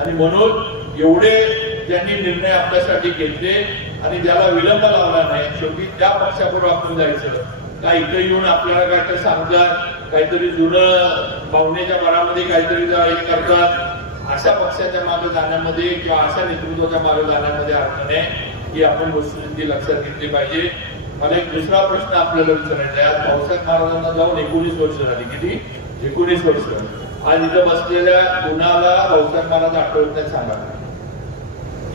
आणि म्हणून एवढे त्यांनी निर्णय आपल्यासाठी घेतले आणि ज्याला विलंब लावला नाही शेवटी त्या पक्षाबरोबर आपण जायचं काय इथे येऊन आपल्याला काय तर सांगतात काहीतरी जुनं भावनेच्या मनामध्ये काहीतरी हे करतात अशा पक्षाच्या मागे जाण्यामध्ये किंवा अशा नेतृत्वाच्या मागे जाण्यामध्ये अर्थ नाही की आपण वस्तुस्थिती लक्षात घेतली पाहिजे मला एक दुसरा प्रश्न आपल्याला विचारायचा आहे पावसाळ्यात महाराजांना जाऊन एकोणीस वर्ष झाली किती एकोणीस वर्ष आज इथं बसलेल्या गुणाला भाऊसाहेब महाराज आठवत नाही सांगा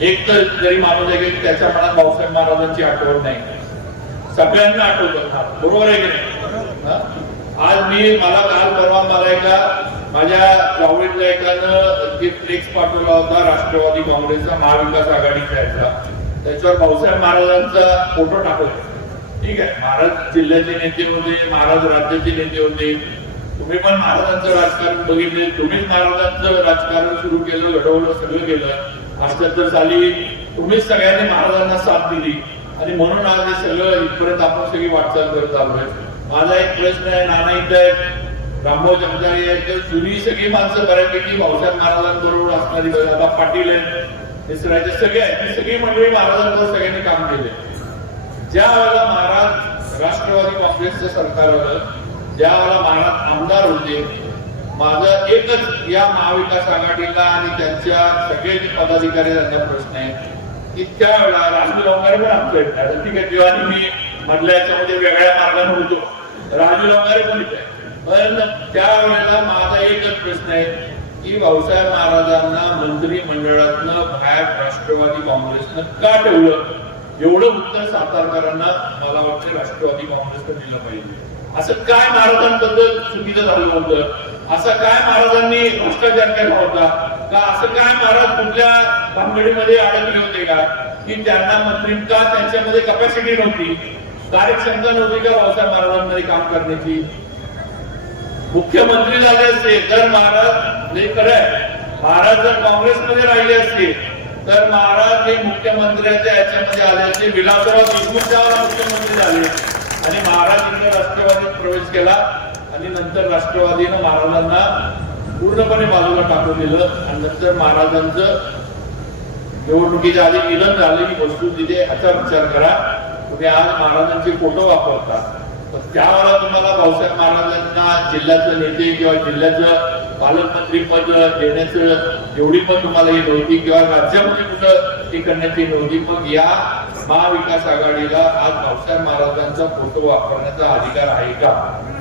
एक तर जरी माणूस आहे त्याच्या मनात भाऊसाहेब महाराजांची आठवण नाही सगळ्यांना आठवत बरोबर आहे की आज मी मला काल परवा मला एका माझ्या जावळीतल्या एकानं फ्लेक्स पाठवला होता राष्ट्रवादी काँग्रेसचा महाविकास आघाडीचा याचा त्याच्यावर भाऊसाहेब महाराजांचा फोटो टाकला ठीक आहे महाराज जिल्ह्याचे नेते होते महाराज राज्याचे नेते होते तुम्ही पण महाराजांचं राजकारण बघितले तुम्हीच महाराजांचं राजकारण सुरू केलं घडवलं सगळं केलं आश्चर्य तुम्हीच सगळ्यांनी महाराजांना साथ दिली आणि म्हणून आज हे सगळं इथपर्यंत आपण सगळी वाटचाल करत आलोय माझा एक प्रश्न आहे नाना इथं आहे रामभाऊ जमदारी आहे जुनी सगळी माणसं बऱ्यापैकी भाऊसाहेब महाराजांबरोबर असणारी दादा पाटील आहे हे सगळ्याचे सगळे आहेत सगळी मंडळी महाराजांबरोबर सगळ्यांनी काम केले ज्या वेळेला महाराज राष्ट्रवादी काँग्रेसचं सरकार आलं ज्यावेळेला महाराज आमदार होते माझं एकच या महाविकास आघाडीला आणि त्यांच्या सगळे पदाधिकारी त्यांचा प्रश्न आहे की त्यावेळेला राजू लवकर पण आमचं येतात ठीक आहे जेव्हा मी म्हटलं याच्यामध्ये वेगळ्या मार्गाने होतो राजू लवकर पण येत पण त्यावेळेला माझा एकच प्रश्न आहे की भाऊसाहेब महाराजांना मंत्रिमंडळातनं बाहेर राष्ट्रवादी काँग्रेसनं का ठेवलं एवढं उत्तर सातारकरांना मला वाटतं राष्ट्रवादी काँग्रेसनं दिलं पाहिजे असं काय महाराजांबद्दल चुकीचं झालं होतं असं काय महाराजांनी भ्रष्टाचार केला होता का असं काय महाराज कुठल्या भानगडीमध्ये अडकले होते का की त्यांना मंत्री का त्यांच्यामध्ये कपॅसिटी नव्हती कार्यक्षमता नव्हती का भाऊसाहेब महाराजांमध्ये काम करण्याची मुख्यमंत्री झाले असते तर महाराज हे खरंय महाराज जर काँग्रेसमध्ये राहिले असते तर महाराज हे मुख्यमंत्र्याच्या याच्यामध्ये आले असते विलासराव देशमुख मुख्यमंत्री झाले केला आणि नंतर राष्ट्रवादीनं महाराजांना पूर्णपणे बाजूला टाकून दिलं आणि नंतर महाराजांचं निवडणुकीच्या आधी निधन झालं वस्तू तिथे याचा विचार करा तुम्ही आज महाराजांची फोटो वापरता पण त्यावेळेला तुम्हाला भाऊसाहेब महाराजांना जिल्ह्याचं नेते किंवा जिल्ह्याचं पालकमंत्री पद देण्याचं एवढी पण तुम्हाला ही नव्हती किंवा राज्यामध्ये कुठं हे करण्याची नव्हती मग या महाविकास आघाडीला आज भाऊसाहेब महाराजांचा फोटो वापरण्याचा अधिकार आहे का